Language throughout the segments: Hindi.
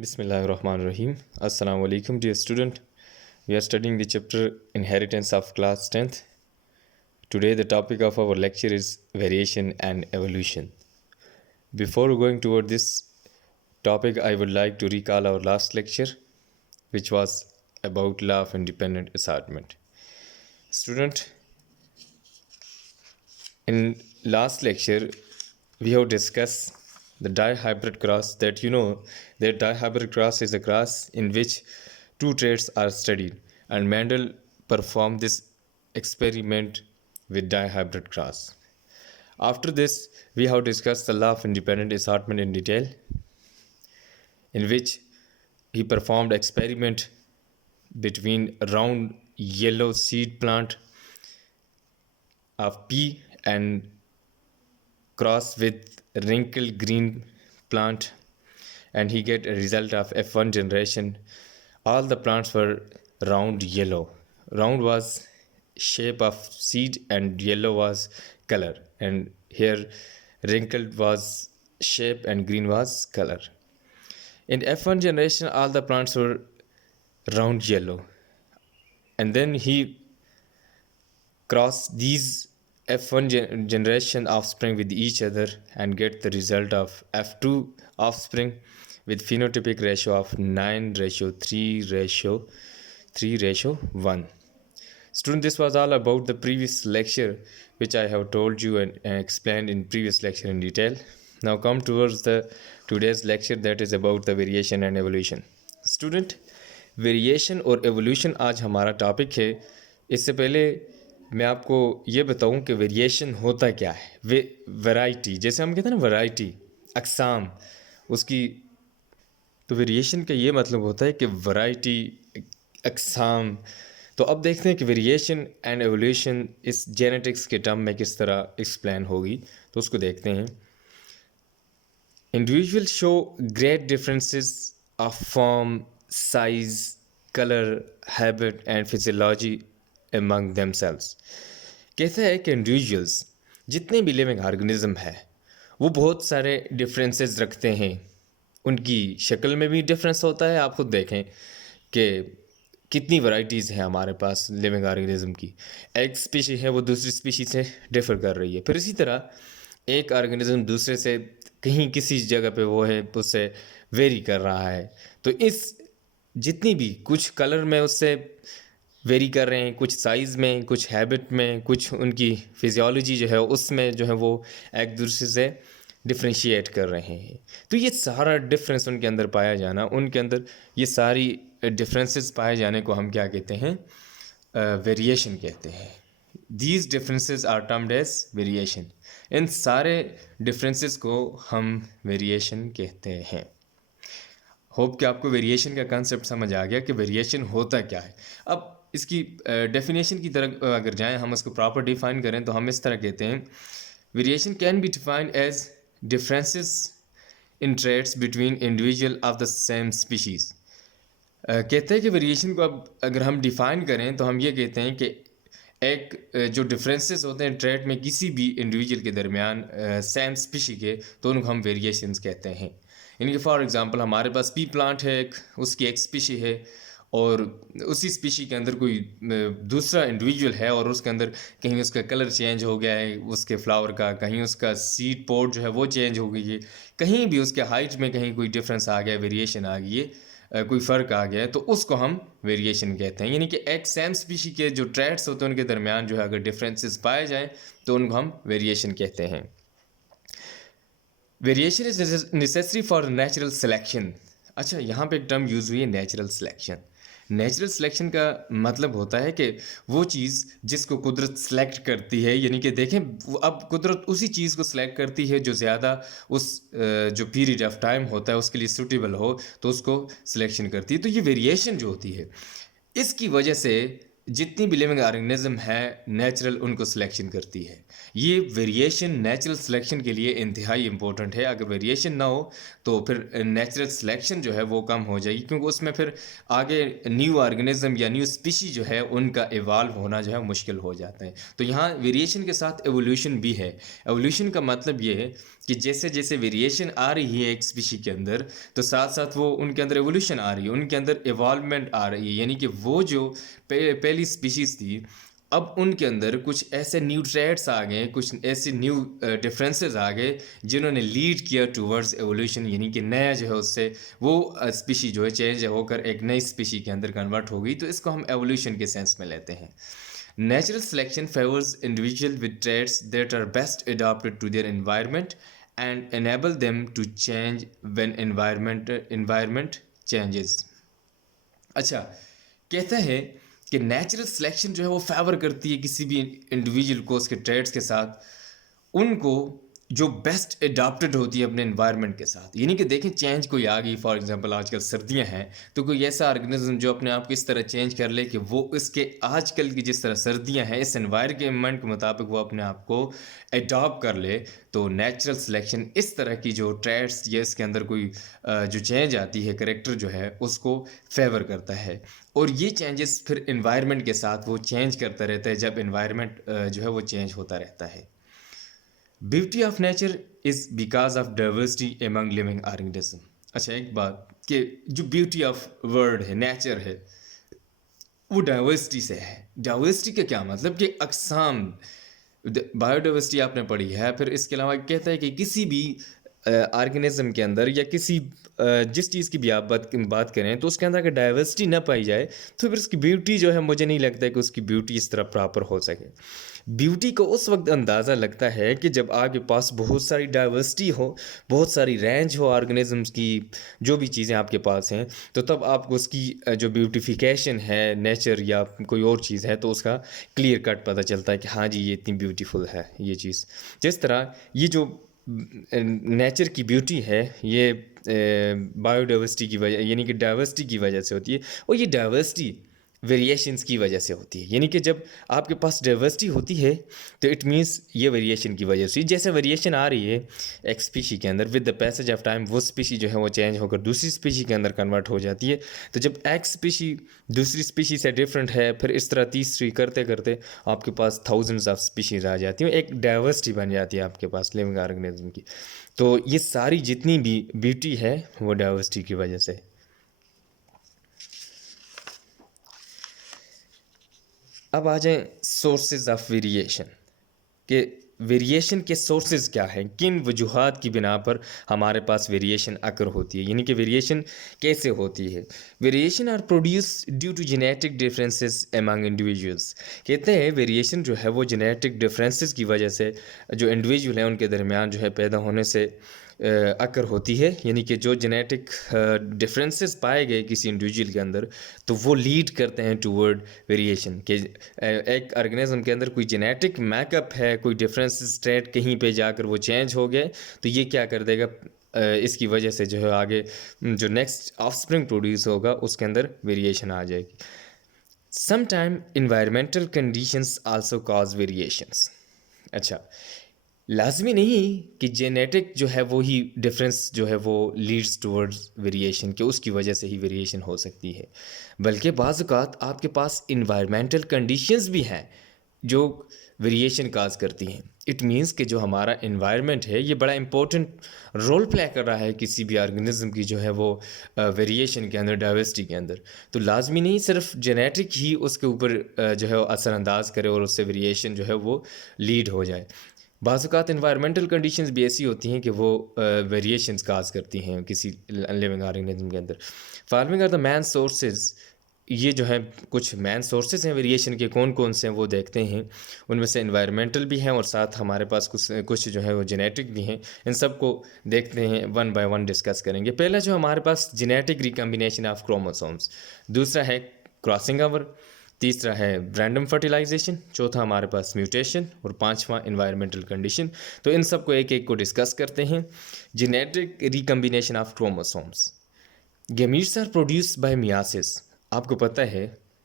Bismillahirrahmanirrahim. Assalamu alaikum, dear student. We are studying the chapter Inheritance of class 10th. Today, the topic of our lecture is variation and evolution. Before going toward this topic, I would like to recall our last lecture, which was about law of independent assortment. Student, in last lecture, we have discussed the dihybrid cross. That dihybrid cross is a cross in which two traits are studied, and Mendel performed this experiment with dihybrid cross. After this, we have discussed the law of independent assortment in detail, in which he performed experiment between round yellow seed plant of pea and cross with wrinkled green plant, and he get a result of F1 generation. All the plants were round yellow. Round was shape of seed and yellow was color, and here wrinkled was shape and green was color. In F1 generation, all the plants were round yellow, and then he crossed these F1 generation offspring with each other and get the result of F2 offspring with phenotypic ratio of 9:3:1. Student, this was all about the previous lecture, which I have told you and explained in previous lecture in detail. Now come towards the today's lecture, that is about the variation and evolution. Student, variation और एवोल्यूशन आज हमारा टॉपिक है. इससे पहले मैं आपको ये बताऊं कि वेरिएशन होता क्या है. वैरायटी, जैसे हम कहते हैं ना वैरायटी, अक़साम उसकी, तो वेरिएशन का ये मतलब होता है कि वैरायटी, अक़साम. तो अब देखते हैं कि वेरिएशन एंड एवोल्यूशन इस जेनेटिक्स के टर्म में किस तरह एक्सप्लेन होगी, तो उसको देखते हैं. Individual show great differences of form, size, colour, habit and physiology among themselves. कहता है कि इंडिविजुअल्स, जितने भी लिविंग ऑर्गेनिज्म है, वो बहुत सारे डिफरेंसेस रखते हैं. उनकी शक्ल में भी डिफरेंस होता है. आप खुद देखें कि कितनी वैरायटीज़ हैं हमारे पास लिविंग ऑर्गेनिज्म की. एक स्पीशी है, वो दूसरी स्पीशी से डिफर कर रही है. फिर इसी तरह एक ऑर्गेनिज्म दूसरे से कहीं किसी जगह पे वो है, उससे वेरी कर रहा है. तो इस जितनी भी कुछ कलर में उससे वेरी कर रहे हैं, कुछ साइज़ में, कुछ हैबिट में, कुछ उनकी फिजियोलॉजी जो है उसमें जो है वो एक दूसरे से डिफ्रेंशिएट कर रहे हैं. तो ये सारा डिफरेंस उनके अंदर पाया जाना, उनके अंदर ये सारी डिफरेंसेस पाए जाने को हम क्या कहते हैं? वेरिएशन कहते हैं. These differences are termed as variation. इन सारे डिफरेंसेस को हम वेरिएशन कहते हैं. होप कि आपको वेरिएशन का कंसेप्ट समझ आ गया कि वेरिएशन होता क्या है. अब इसकी डेफिनेशन की तरफ अगर जाएं, हम उसको प्रॉपर डिफाइन करें तो हम इस तरह कहते हैं, variation can be defined as differences in traits between individual of the same species. कहते हैं कि वेरिएशन को अब अगर हम डिफ़ाइन करें तो हम ये कहते हैं कि एक जो डिफरेंसेस होते हैं ट्रेट में किसी भी इंडिविजुअल के दरमियान सेम स्पीशी के, तो उनको हम वेरिएशंस कहते हैं. यानी कि फॉर एग्जांपल हमारे पास पी प्लांट है, उसकी एक स्पीशी है, और उसी स्पीशी के अंदर कोई दूसरा इंडिविजुअल है और उसके अंदर कहीं उसका कलर चेंज हो गया है उसके फ्लावर का, कहीं उसका सीड पोर्ट जो है वो चेंज हो गई है, कहीं भी उसके हाइट में कहीं कोई डिफरेंस आ गया, वेरिएशन आ गई है, कोई फ़र्क आ गया है, तो उसको हम वेरिएशन कहते हैं. यानी कि एक सेम स्पीशी के जो ट्रेट्स होते हैं उनके दरमियान जो है अगर डिफरेंसेस पाए जाएँ तो उनको हम वेरिएशन कहते हैं. Variation is necessary for natural selection. अच्छा, यहाँ पे एक टर्म यूज़ हुई है, नेचुरल सिलेक्शन. नेचुरल सिलेक्शन का मतलब होता है कि वो चीज़ जिसको कुदरत सेलेक्ट करती है, यानी कि देखें अब कुदरत उसी चीज़ को सिलेक्ट करती है जो ज़्यादा उस जो पीरियड ऑफ टाइम होता है उसके लिए सूटेबल हो, तो उसको सिलेक्शन करती है. तो ये वेरिएशन जो होती है, इसकी वजह से जितनी भी लिविंग ऑर्गेनिज्म है नेचुरल उनको सिलेक्शन करती है. ये वेरिएशन नेचुरल सिलेक्शन के लिए इंतहाई इम्पोर्टेंट है. अगर वेरिएशन ना हो तो फिर नेचुरल सिलेक्शन जो है वो कम हो जाएगी, क्योंकि उसमें फिर आगे न्यू ऑर्गेनिज्म या न्यू स्पीशी जो है उनका इवाल्व होना जो है मुश्किल हो जाता है. तो यहाँ वेरिएशन के साथ एवोल्यूशन भी है. एवोल्यूशन का मतलब ये है कि जैसे जैसे वेरिएशन आ रही है एक स्पीशी के अंदर, तो साथ साथ वो उनके अंदर एवोल्यूशन आ रही है, उनके अंदर इवॉल्वमेंट आ रही है, यानी कि वो जो पहली स्पीशीज़ थी, अब उनके अंदर कुछ ऐसे न्यू ट्रेड्स आ गए, कुछ ऐसे न्यू डिफरेंसेस आ गए जिन्होंने लीड किया टूवर्ड्स एवोल्यूशन, यानी कि नया जो है उससे वो स्पीशी जो है चेंज होकर एक नई स्पीशी के अंदर कन्वर्ट हो गई। तो इसको हम एवोल्यूशन के सेंस में लेते हैं। Natural selection favors individuals with traits that are best adapted to their environment and enable them to change when environment changes. अच्छा, कहता है कि नेचुरल सिलेक्शन जो है वो फेवर करती है किसी भी इंडिविजुअल को उसके ट्रेड्स के साथ, उनको जो बेस्ट एडाप्टेड होती है अपने एनवायरनमेंट के साथ। यानी कि देखें, चेंज कोई आ गई, फॉर एग्जांपल आजकल सर्दियां हैं, तो कोई ऐसा ऑर्गेनिज्म जो अपने आप को इस तरह चेंज कर ले कि वो इसके आजकल की जिस तरह सर्दियां हैं इस एनवायरनमेंट के मुताबिक वो अपने आप को एडॉप्ट कर ले, तो नेचुरल सिलेक्शन इस तरह की जो ट्रेड्स या इसके अंदर कोई जो चेंज आती है करेक्टर जो है उसको फेवर करता है। और ये चेंजेस फिर एनवायरनमेंट के साथ वो चेंज करता रहता है जब एनवायरनमेंट जो है वो चेंज होता रहता है। Beauty of nature is because of diversity among living organism. अच्छा, एक बात कि जो ब्यूटी ऑफ वर्ड है, नेचर है, वो डाइवर्सिटी से है। डाइवर्सिटी का क्या मतलब कि अक़साम, बायोडाइवर्सिटी आपने पढ़ी है। फिर इसके अलावा कहता है कि किसी भी ऑर्गेनिज्म के अंदर या किसी जिस चीज़ की भी आप बात करें तो उसके अंदर अगर डाइवर्सिटी ना पाई जाए तो फिर उसकी ब्यूटी जो है, मुझे नहीं लगता है कि उसकी ब्यूटी इस तरह प्रॉपर हो सके। ब्यूटी को उस वक्त अंदाज़ा लगता है कि जब आपके पास बहुत सारी डाइवर्सिटी हो, बहुत सारी रेंज हो ऑर्गेनिजम्स की, जो भी चीज़ें आपके पास हैं, तो तब आपको उसकी जो ब्यूटिफिकेशन है नेचर या कोई और चीज़ है तो उसका क्लियर कट पता चलता है कि हाँ जी ये इतनी ब्यूटीफुल है ये चीज़। जिस तरह ये जो नेचर की ब्यूटी है ये बायोडाइवर्सिटी की वजह, यानी कि डाइवर्सिटी की वजह से होती है, और ये डाइवर्सिटी वेरिएशंस की वजह से होती है। यानी कि जब आपके पास डाइवर्सिटी होती है तो इट मीन्स ये वेरिएशन की वजह से, जैसे वेरिएशन आ रही है एक स्पीशी के अंदर, with the passage of time वो स्पीशी जो है वो चेंज होकर दूसरी स्पीशी के अंदर कन्वर्ट हो जाती है। तो जब एक स्पीशी दूसरी स्पीशी से डिफरेंट है, फिर इस तरह तीसरी करते करते आपके पास थाउजेंड्स ऑफ स्पीशीज आ जाती हैं, एक डाइवर्सिटी बन जाती है आपके पास लिविंग ऑर्गेनिज्म की। तो ये सारी जितनी भी ब्यूटी है वो डाइवर्सिटी की वजह से। अब आ जाएं सोर्सेज ऑफ वेरिएशन, कि वेरिएशन के सोर्सेज क्या हैं, किन वजूहात की बिना पर हमारे पास वेरिएशन अकर होती है, यानी कि वेरिएशन कैसे होती है। Variation are produce due to genetic differences among individuals. कहते हैं वेरिएशन जो है वो जेनेटिक डिफरेंसेस की वजह से जो इंडिविजुअल हैं उनके दरमियान जो है पैदा होने से अकर होती है। यानी कि जो जेनेटिक डिफरेंसेस पाए गए किसी इंडिविजुअल के अंदर तो वो लीड करते हैं टूवर्ड वेरिएशन के। एक ऑर्गेनिज्म के अंदर कोई जेनेटिक मैकअप है, कोई डिफरेंसेस ट्रेट कहीं पे जाकर वो चेंज हो गए तो ये क्या कर देगा, इसकी वजह से जो है आगे जो नेक्स्ट ऑफस्प्रिंग प्रोड्यूस होगा उसके अंदर वेरिएशन आ जाएगी। Sometime environmental conditions also cause variations. अच्छा, लाजमी नहीं कि जेनेटिक जो है वो ही डिफरेंस जो है वो लीड्स टुवर्ड्स वेरिएशन के उसकी वजह से ही वेरिएशन हो सकती है, बल्कि बाज़ औक़ात आपके पास इन्वायरमेंटल कंडीशंस भी हैं जो वेरिएशन काज करती हैं। इट मीन्स कि जो हमारा इन्वायरमेंट है ये बड़ा इंपॉर्टेंट रोल प्ले कर रहा है किसी भी ऑर्गेनिज्म की जो है वो वेरिएशन के अंदर, डाइवर्सिटी के अंदर। तो लाजमी नहीं सिर्फ जेनेटिक ही उसके ऊपर जो है असरअंदाज करे और उससे वेरिएशन जो है वो लीड हो जाए। बाज़ औक़ात इन्वायरमेंटल कंडीशंस भी ऐसी होती हैं कि वो वेरिएशंस काज करती हैं किसी लिविंग ऑर्गेनिज्म के अंदर। Following are the main sources, ये जो है कुछ मैन सोर्सेज हैं वेरिएशन के, कौन कौन से हैं वो देखते हैं। उनमें से इन्वायरमेंटल भी हैं और साथ हमारे पास कुछ जो है वो जेनेटिक भी हैं। इन सब को देखते हैं, वन बाय वन डिस्कस करेंगे। पहला जो हमारे पास जेनेटिक रिकम्बिनेशन ऑफ क्रोमोसोम्स, दूसरा है क्रॉसिंग ओवर, तीसरा है रैंडम फर्टिलाइजेशन, चौथा हमारे पास म्यूटेशन और पांचवा इन्वायरमेंटल कंडीशन। तो इन सब को एक एक को डिस्कस करते हैं। Genetic recombination of chromosomes, gametes are produced by meiosis. आपको पता है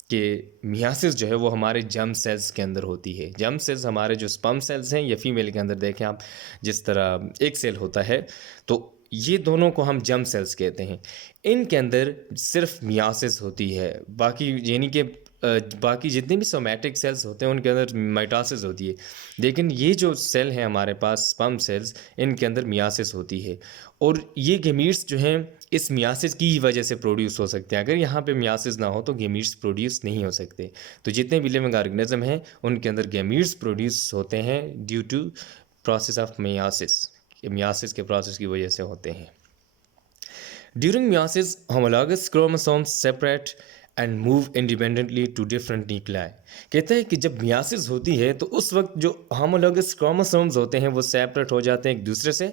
कि मियासिस जो है वो हमारे जर्म सेल्स के अंदर होती है। जर्म सेल्स हमारे जो स्पर्म सेल्स हैं या फीमेल के अंदर देखें आप जिस तरह एक सेल होता है, तो ये दोनों को हम जर्म सेल्स कहते हैं। इनके अंदर सिर्फ मियासिस होती है, बाकी यानी कि बाकी जितने भी सोमैटिक सेल्स होते हैं उनके अंदर माइटोसिस होती है, लेकिन ये जो सेल हैं हमारे पास स्पर्म सेल्स, इनके अंदर मियासिस होती है। और ये गेमीट्स जो हैं इस मियासिस की वजह से प्रोड्यूस हो सकते हैं। अगर यहाँ पे मियासिस ना हो तो गेमीट्स प्रोड्यूस नहीं हो सकते। तो जितने भी लिविंग ऑर्गेनिज्म हैं उनके अंदर गेमीट्स प्रोड्यूस होते हैं due to process of meiosis के प्रोसेस की वजह से होते हैं। During meiosis, homologous chromosomes separate and move independently to different nuclei. कहते हैं कि जब मियासिस होती है तो उस वक्त जो homologous chromosomes होते हैं वो सेपरेट हो जाते हैं एक दूसरे से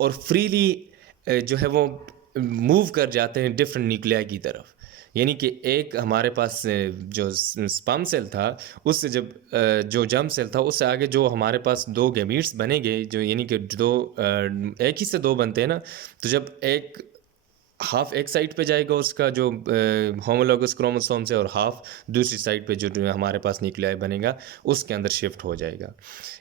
और फ्रीली जो है वो मूव कर जाते हैं डिफरेंट न्यूक्लियाई की तरफ। यानी कि एक हमारे पास जो स्पर्म सेल था उससे जब जो जर्म सेल था उससे आगे जो हमारे पास दो गैमीट्स बनेंगे, जो यानी कि दो एक ही से दो बनते हैं ना, तो जब एक हाफ एक साइड पे जाएगा उसका जो होमोलॉगस क्रोमोसोम से और हाफ दूसरी साइड पे जो हमारे पास न्यूक्लियाई बनेगा उसके अंदर शिफ्ट हो जाएगा।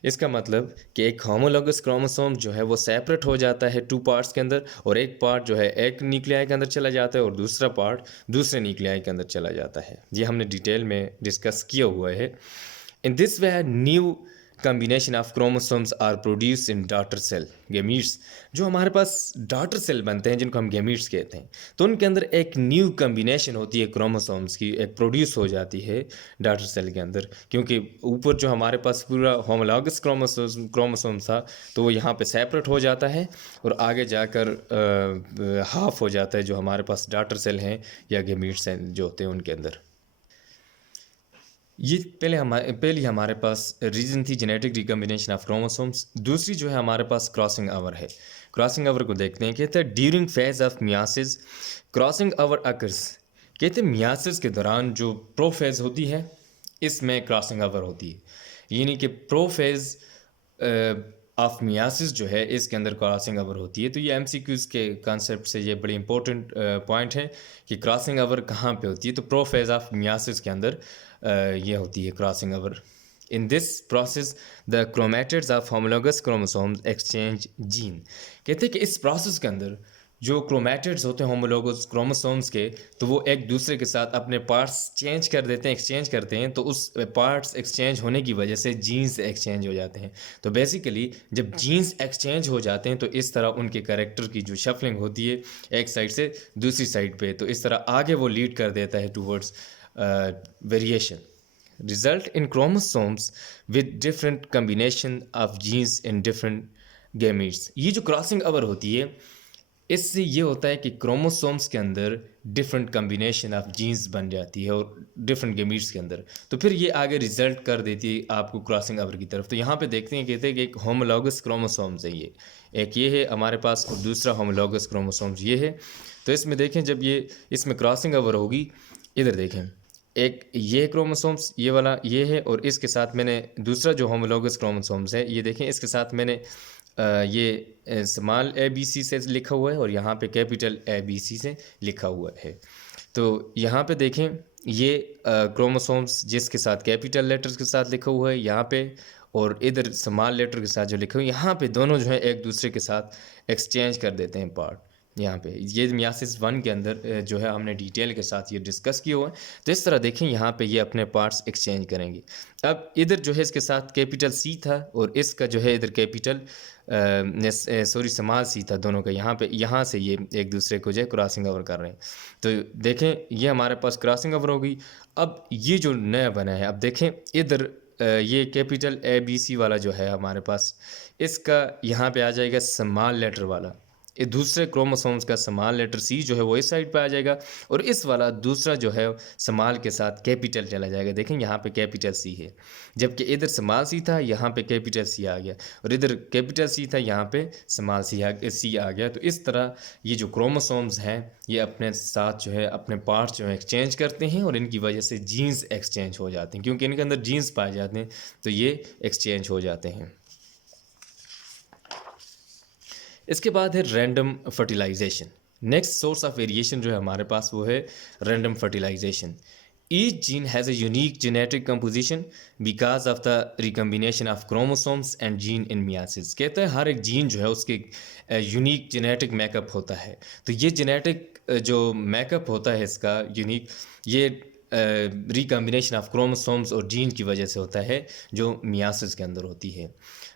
इसका मतलब कि एक होमोलॉगस क्रोमोसोम जो है वो सेपरेट हो जाता है टू पार्ट्स के अंदर, और एक पार्ट जो है एक न्यूक्लियाई के अंदर चला जाता है और दूसरा पार्ट दूसरे न्यूक्लियाई के अंदर चला जाता है। ये हमने डिटेल में डिस्कस किया हुआ है। In this way new combination of chromosomes are produced in daughter cell gametes। जो हमारे पास daughter cell बनते हैं जिनको हम gametes कहते हैं, तो उनके अंदर एक न्यू कम्बिनेशन होती है क्रोमोसोम्स की, एक प्रोड्यूस हो जाती है daughter cell के अंदर, क्योंकि ऊपर जो हमारे पास पूरा होमोलॉगस क्रोमोसोम था तो वो यहाँ पे सेपरेट हो जाता है और आगे जाकर हाफ हो जाता है जो हमारे पास daughter cell हैं या gametes हैं जो होते हैं उनके अंदर। ये पहली हमारे पास रीजन थी जेनेटिक रिकम्बिनेशन ऑफ क्रोमोसोम्स। दूसरी जो है हमारे पास क्रॉसिंग ओवर है। क्रॉसिंग ओवर को देखते हैं। कहते हैं during phase of myiasis crossing over occurs. कहते हैं मियासिस के दौरान जो प्रो फेज होती है इसमें क्रॉसिंग ओवर होती है, यानी कि प्रो फेज ऑफ मियासिस जो है इसके अंदर क्रॉसिंग ओवर होती है। तो ये एमसीक्यूज़ के कॉन्सेप्ट से ये बड़ी इंपॉर्टेंट पॉइंट है कि क्रॉसिंग ओवर कहाँ पे होती है। तो प्रो फेज ऑफ मियासिस के अंदर ये होती है crossing over. In this process the chromatids of homologous chromosomes exchange gene. कहते हैं कि इस प्रोसेस के अंदर जो क्रोमेटिड्स होते हैं होमोलॉगस क्रोमोसोम्स के, तो वो एक दूसरे के साथ अपने पार्ट्स चेंज कर देते हैं, एक्सचेंज करते हैं। तो उस पार्ट्स एक्सचेंज होने की वजह से जीन्स एक्सचेंज हो जाते हैं। तो बेसिकली जब जीन्स एक्सचेंज हो जाते हैं तो इस तरह उनके कैरेक्टर की जो शफलिंग होती है एक साइड से दूसरी साइड पे, तो इस तरह आगे वो लीड कर देता है towards variation. Result in chromosomes with different combination of genes in different gametes। ये जो क्रॉसिंग ओवर होती है इससे ये होता है कि क्रोमोसोम्स के अंदर डिफरेंट कम्बिनेशन ऑफ जीन्स बन जाती है और डिफरेंट गेमीट्स के अंदर, तो फिर ये आगे रिजल्ट कर देती है आपको क्रॉसिंग ओवर की तरफ। तो यहाँ पे देखते हैं, कहते हैं कि एक होमोलॉगस क्रोमोसोम्स है, ये एक ये है हमारे पास और दूसरा होमोलॉगस क्रोमोसोम्स ये है। तो इसमें देखें जब ये इसमें क्रॉसिंग ओवर होगी, इधर देखें एक ये क्रोमोसोम्स ये वाला ये है और इसके साथ मैंने दूसरा जो होमोलॉगस क्रोमोसोम्स है ये देखें इसके साथ मैंने ये स्मॉल ए बी सी से लिखा हुआ है और यहाँ पे कैपिटल ए बी सी से लिखा हुआ है। तो यहाँ पे देखें ये क्रोमोसोम्स जिसके साथ कैपिटल लेटर्स के साथ लिखा हुआ है यहाँ पे, और इधर स्मॉल लेटर के साथ जो लिखा हुआ है यहाँ पे, दोनों जो है एक दूसरे के साथ एक्सचेंज कर देते हैं पार्ट। यहाँ पे ये मियासिस 1 के अंदर जो है हमने डिटेल के साथ ये डिस्कस किया हुआ है। तो इस तरह देखें यहाँ पे ये अपने पार्ट्स एक्सचेंज करेंगे। अब इधर जो है इसके साथ कैपिटल सी था और इसका जो है इधर कैपिटल स्मॉल सी था, दोनों का यहाँ से ये एक दूसरे को जो है क्रॉसिंग ओवर कर रहे हैं। तो देखें ये हमारे पास क्रॉसिंग ओवर होगी। अब ये जो नया बना है, अब देखें इधर ये कैपिटल ए बी सी वाला जो है हमारे पास, इसका यहाँ पे आ जाएगा स्मॉल लेटर वाला, ये दूसरे क्रोमोसोम्स का स्मॉल लेटर सी जो है वो इस साइड पे आ जाएगा और इस वाला दूसरा जो है स्मॉल के साथ कैपिटल चला जाएगा। देखें यहाँ पे कैपिटल सी है, जबकि इधर स्मॉल सी था यहाँ पे कैपिटल सी आ गया, और इधर कैपिटल सी था यहाँ पे स्मॉल सी आ गया। तो इस तरह ये जो क्रोमोसोम्स हैं ये अपने साथ जो है अपने पार्ट्स जो है एक्सचेंज करते हैं और इनकी वजह से जीन्स एक्सचेंज हो जाते हैं, क्योंकि इनके अंदर जीन्स पाए जाते हैं तो ये एक्सचेंज हो जाते हैं। इसके बाद है random fertilisation. Next source of variation जो है हमारे पास वो है random fertilisation. Each gene has a unique genetic composition because of the recombination of chromosomes and gene in meiosis. कहते हैं हर एक जीन जो है उसके यूनिक जेनेटिक मेकअप होता है। तो ये जेनेटिक जो मेकअप होता है इसका यूनिक, ये रिकम्बिनेशन ऑफ क्रोमोसोम्स और जीन की वजह से होता है, जो मियासिस के अंदर होती है.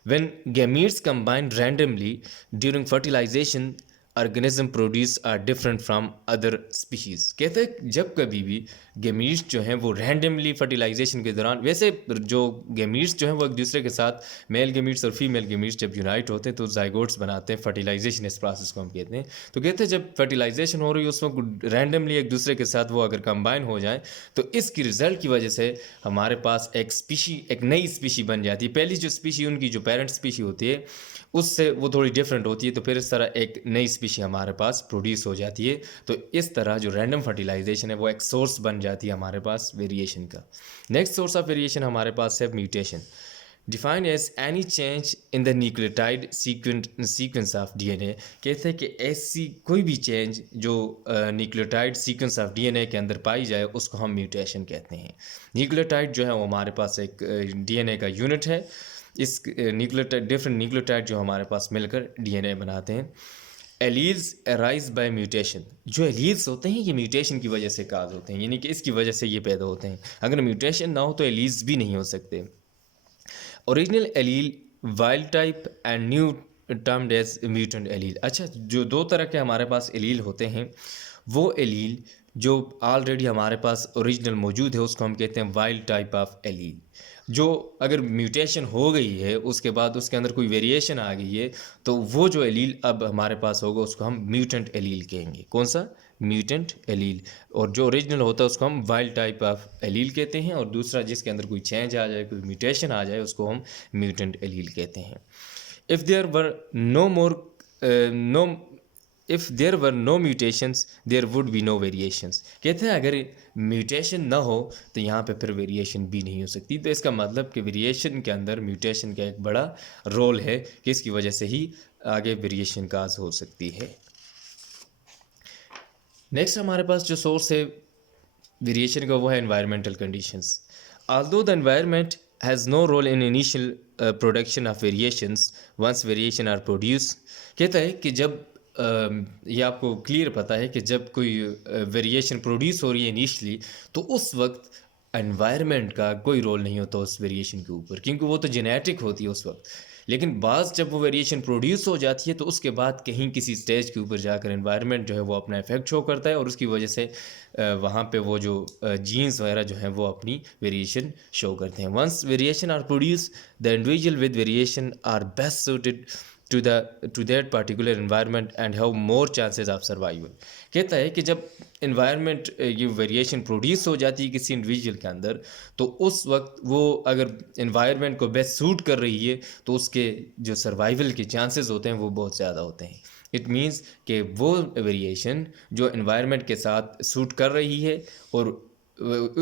When gametes combine randomly during fertilisation, organism produce are different from other species. कहते हैं जब कभी भी गैमीट्स जो हैं वो रैंडमली फर्टिलाइजेशन के दौरान, वैसे जो गैमीट्स जो हैं वो एक दूसरे के साथ, मेल गैमीट्स और फीमेल गैमीट्स जब यूनाइट होते हैं तो जाइगोट्स बनाते हैं, फर्टिलाइजेशन इस प्रोसेस को हम कहते हैं. तो कहते हैं जब फर्टिलाइजेशन हो रही है उस वक्त रैंडमली एक दूसरे के साथ वो अगर कंबाइन हो जाए तो इसकी रिजल्ट की वजह से हमारे पास एक स्पीशी, एक नई स्पीशी बन जाती है. पहली जो स्पीशी उनकी जो पेरेंट स्पीशी होती है उससे वो थोड़ी डिफरेंट होती है, तो फिर इस तरह एक नई स्पीशी हमारे पास प्रोड्यूस हो जाती है. तो इस तरह जो रैंडम फर्टिलाइजेशन है वो एक सोर्स बन जाती है हमारे पास वेरिएशन का. नेक्स्ट सोर्स ऑफ वेरिएशन हमारे पास है mutation. Defined as any change in the nucleotide sequence of DNA. कहते हैं कि ऐसी कोई भी चेंज जो न्यूक्लियोटाइड सीक्वेंस ऑफ डीएनए के अंदर पाई जाए उसको हम म्यूटेशन कहते हैं. न्यूक्लियोटाइड जो है वो हमारे पास एक डीएनए का यूनिट है. इस न्यूक्लियोटाइड, डिफरेंट न्यूक्लियोटाइड जो हमारे पास मिलकर डीएनए बनाते हैं. Alleles arise by mutation. जो एलील्स होते हैं ये म्यूटेशन की वजह से काज होते हैं, यानी कि इसकी वजह से ये पैदा होते हैं. अगर म्यूटेशन ना हो तो एलील्स भी नहीं हो सकते. Original allele, wild type and new termed as mutant allele. अच्छा, जो दो तरह के हमारे पास एलील होते हैं, वो एलील जो ऑलरेडी हमारे पास ओरिजिनल मौजूद है उसको हम कहते हैं वाइल्ड टाइप ऑफ एलील. जो अगर म्यूटेशन हो गई है उसके बाद उसके अंदर कोई वेरिएशन आ गई है तो वो जो एलील अब हमारे पास होगा उसको हम म्यूटेंट एलील कहेंगे. कौन सा? Mutant allele. और जो ओरिजिनल होता है उसको हम वाइल्ड टाइप ऑफ एलील कहते हैं, और दूसरा जिसके अंदर कोई चेंज आ जाए, कोई म्यूटेशन आ जाए, उसको हम म्यूटेंट एलील कहते हैं. If there were no more no if there were no mutations there would be no variations. कहते हैं अगर म्यूटेशन ना हो तो यहाँ पे फिर वेरिएशन भी नहीं हो सकती. तो इसका मतलब कि वेरिएशन के अंदर म्यूटेशन का एक बड़ा रोल है कि इसकी वजह से ही आगे वेरिएशन काज हो सकती है. नेक्स्ट हमारे पास जो सोर्स है वेरिएशन का वो है environmental conditions. Although the environment has no role in initial production of variations once variation are produce. कहता है कि जब ये आपको क्लियर पता है कि जब कोई वेरिएशन प्रोड्यूस हो रही है इनिशली तो उस वक्त एनवायरनमेंट का कोई रोल नहीं होता उस वेरिएशन के ऊपर, क्योंकि वो तो जेनेटिक होती है उस वक्त. लेकिन बाज़ जब वो वेरिएशन प्रोड्यूस हो जाती है तो उसके बाद कहीं किसी स्टेज के ऊपर जाकर एनवायरनमेंट जो है वो अपना इफेक्ट शो करता है और उसकी वजह से वहाँ पे वो जो जीन्स वगैरह जो हैं वो अपनी वेरिएशन शो करते हैं. Once variation are produce the individual with variation are best suited to that particular environment and have more chances of survival. कहता है कि जब environment ये वेरिएशन प्रोड्यूस हो जाती है किसी इंडिविजुअल के अंदर तो उस वक्त वो अगर environment को बेस्ट सूट कर रही है तो उसके जो सर्वाइवल के चांसेस होते हैं वो बहुत ज़्यादा होते हैं. इट मीन्स कि वो वेरिएशन जो environment के साथ सूट कर रही है और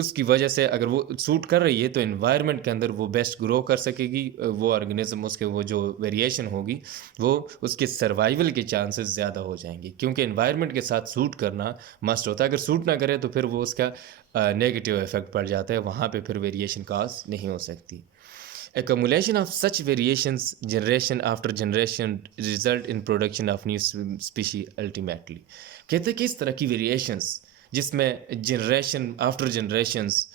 उसकी वजह से अगर वो सूट कर रही है तो एनवायरनमेंट के अंदर वो बेस्ट ग्रो कर सकेगी, वो ऑर्गेनिज्म, उसके वो जो वेरिएशन होगी वो उसके सर्वाइवल के चांसेस ज़्यादा हो जाएंगे, क्योंकि एनवायरनमेंट के साथ सूट करना मस्ट होता है. अगर सूट ना करे तो फिर वो उसका नेगेटिव इफेक्ट पड़ जाता है, वहाँ पे फिर वेरिएशन काज नहीं हो सकती. Accumulation of such variations generation after generation result in production of new species ultimately. कहते हैं कि इस तरह की वेरिएशंस जिसमें generation after generations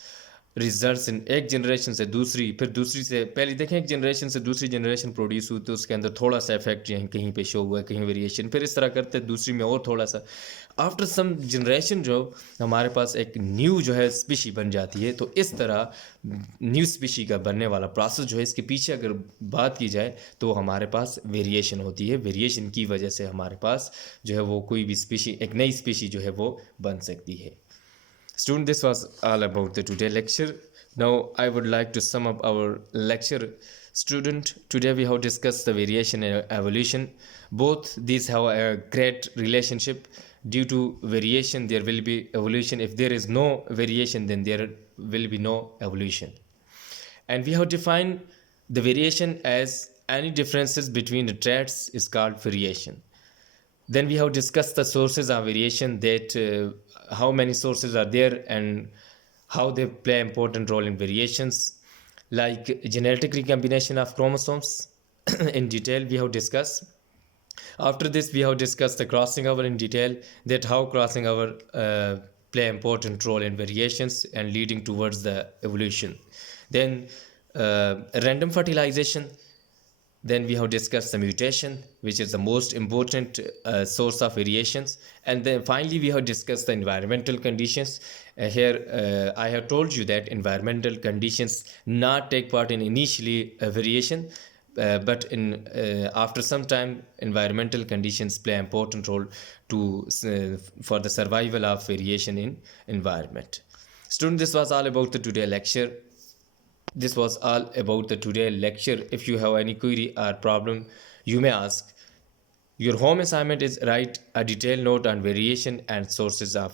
results in, एक जनरेशन से दूसरी, फिर दूसरी से पहले देखें एक जनरेशन से दूसरी जनरेशन प्रोड्यूस हुई तो उसके अंदर थोड़ा सा इफेक्ट कहीं पे शो हुआ, कहीं वेरिएशन, फिर इस तरह करते दूसरी में और थोड़ा सा. आफ्टर सम जनरेशन जो हमारे पास एक न्यू जो है स्पीशी बन जाती है. तो इस तरह न्यू स्पीशी का बनने वाला प्रोसेस जो है इसके पीछे अगर बात की जाए तो हमारे पास वेरिएशन होती है. वेरिएशन की वजह से हमारे पास जो है वो कोई भी स्पीशी, एक नई स्पीशी जो है वो बन सकती है. Student, this was all about the today lecture. Now I would like to sum up our lecture. Student, today we have discussed the variation and evolution. Both these have a great relationship. Due to variation there will be evolution. If there is no variation then there will be no evolution. And we have defined the variation as any differences between the traits is called variation. Then we have discussed the sources of variation, that how many sources are there and how they play an important role in variations, like genetic recombination of chromosomes. In detail we have discussed. After this we have discussed the crossing over in detail, that how crossing over play an important role in variations and leading towards the evolution. Then random fertilization. Then we have discussed the mutation, which is the most important source of variations. And then finally, we have discussed the environmental conditions. I have told you that environmental conditions not take part in initially a variation, but in after some time, environmental conditions play an important role for the survival of variation in environment. Student, this was all about the today lecture. This was all about the today lecture. If you have any query or problem, you may ask. Your home assignment is write a detailed note on variation and sources of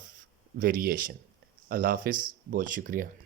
variation. Allah Hafiz, बहुत शुक्रिया.